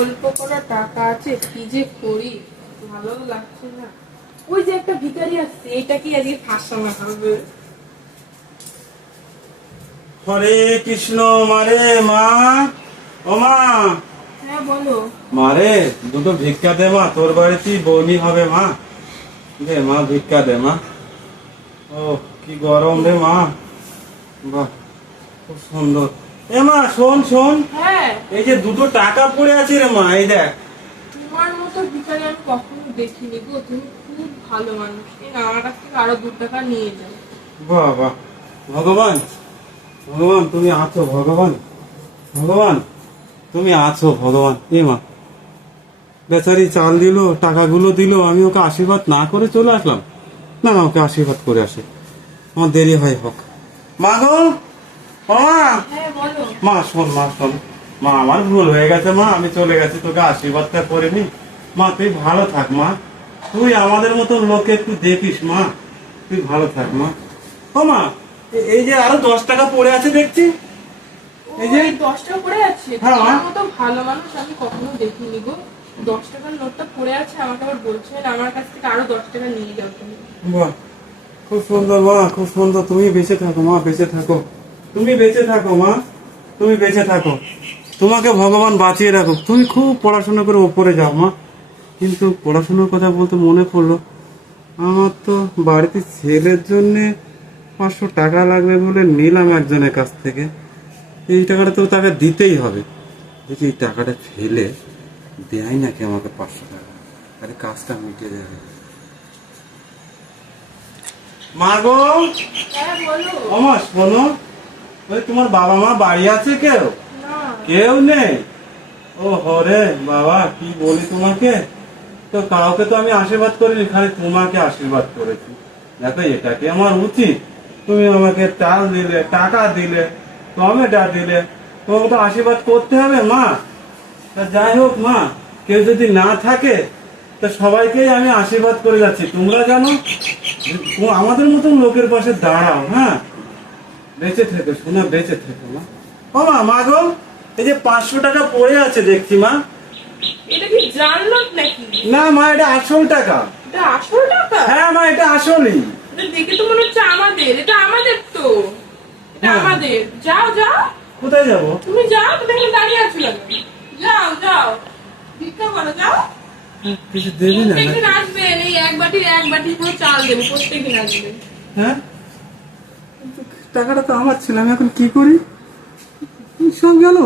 অল্প করে টাকা আছে, কি যে করি ভালো লাগছে না। ওই যে একটা ভিখারি আসছে, এটা কি আজকে ফাঁসানো হবে? হরে কৃষ্ণ মারে মা। ও মা। হ্যাঁ বলো। মারে দুটো ভিক্ষা দে মা, তোর বাড়িতেই বৌনি হবে মা। দে মা, ভিক্ষা দে মা। ও কি গরম রে মা। বাহ, খুব সুন্দর। এ মা শোন শোন, হ্যাঁ, এই যে দুটো টাকা পড়ে আছে রে মা, এই দেখ। তোমার মতো ভিখারি আমি কখনো দেখিনি গো, তুমি খুব ভালো মানুষ। এই না, আমার কাছ থেকে আরো 2 টাকা নিয়ে যাও। বাহ বাহ, ভগবান ভগবান তুমি আছো, ভগবান ভগবান তুমি আছো, ভগবান। এ মা, বেচারি চাল দিল, টাকাগুলো দিল, আমি ওকে আশীর্বাদ না করে চলে আসলাম। না না, ওকে আশীর্বাদ করে আসে, আমার দেরি হয় হোক। মা গো, ও মা। হ্যাঁ বলো। মা শোন, মা শোন, মা আমার ভুল হয়ে গেছে মা, আমি চলে গেছি, তোকে আশীর্বাদটা করে নি। মা তুই ভালো থাক মা, তুই আমাদের মতো লোকে একটু দেখিস মা, তুই ভালো থাক মা। ও মা, এই যে আরো 10 টাকা পড়ে আছে দেখছি। এই যে এই 10 টাকা পড়ে আছে, হ্যাঁ, তোমার মতো ভালো মানুষ আমি কখনো দেখিনি গো। 10 টাকার নোটটা পড়ে আছে, আমাকে আবার বলছেন আমার কাছ থেকে আরো 10 টাকা নিয়ে যাও তুমি। বাহ, খুব সুন্দর মা, খুব সুন্দর। তুমি বেঁচে থাকো মা, বেঁচে থাকো, তুমি বেঁচে থাকো মা, তুমি বেঁচে থাকো, তোমাকে ভগবান বাঁচিয়ে রাখো। তুমি খুব পড়াশোনা করে উপরে যাও মা। কিন্তু পড়াশোনার কথা বলতে মনে পড়লো, আমার তো বাড়িতে ছেলের জন্য 500 টাকা লাগবে বলে নিলাম একজনের কাছ থেকে। এই টাকাটা তো তাকে দিতেই হবে। দেখি এই টাকাটা ফেলে দেয় নাকি আমাকে 500 টাকা, তাহলে কাজটা মিটে যাবে। মা গো, হ্যাঁ বলো। আমা শোনো, ওই তোমার বাবা মা বাড়ি আছে কেউ? না। কেউ নেই? ও হরে বাবা, কি বলি তোমাকে, তো কাউকে তো আমি আশীর্বাদ করিনি, খালি তোমাকে আশীর্বাদ করেছি। দেখো এটা কি আমার উচিত? তুমি আমাকে চাল দিলে, টাকা দিলে, টমেটো দিলে, তোমাকে তো আশীর্বাদ করতে হবে মা। তা যাই হোক মা, কেউ যদি না থাকে তো সবাইকেই আমি আশীর্বাদ করে যাচ্ছি। তোমরা জানো, আমাদের মতন লোকের পাশে দাঁড়াও। হ্যাঁ, বেঁচে থেকো শোনা, বেঁচে থেকো মা। ও মা, মা গো, এই যে 500 টাকা পড়ে আছে দেখছি মা। এটা কি জানলাম নাকি? না মা, এটা আসল টাকা। এটা আসল টাকা? হ্যাঁ মা, এটা আসলই। এটা দেখে তো মনে হচ্ছে আমাদের। এটা আমাদের তো, এটা হ্যাঁ। আমাদের। যাও যাও, কোথায় যাবো? তুমি যাও, তুমি এখানে দাঁড়িয়ে আছো কেন? যাও যাও, ভিক্ষা করো, যাও। কিছু দেবে না? প্রত্যেকদিন আসবেন, এই এক বাটি করে চাল দেবো, প্রত্যেকদিন আসবেন। হ্যাঁ, কিন্তু টাকাটা তো আমার ছিল, আমি এখন কি করি? সব গেল।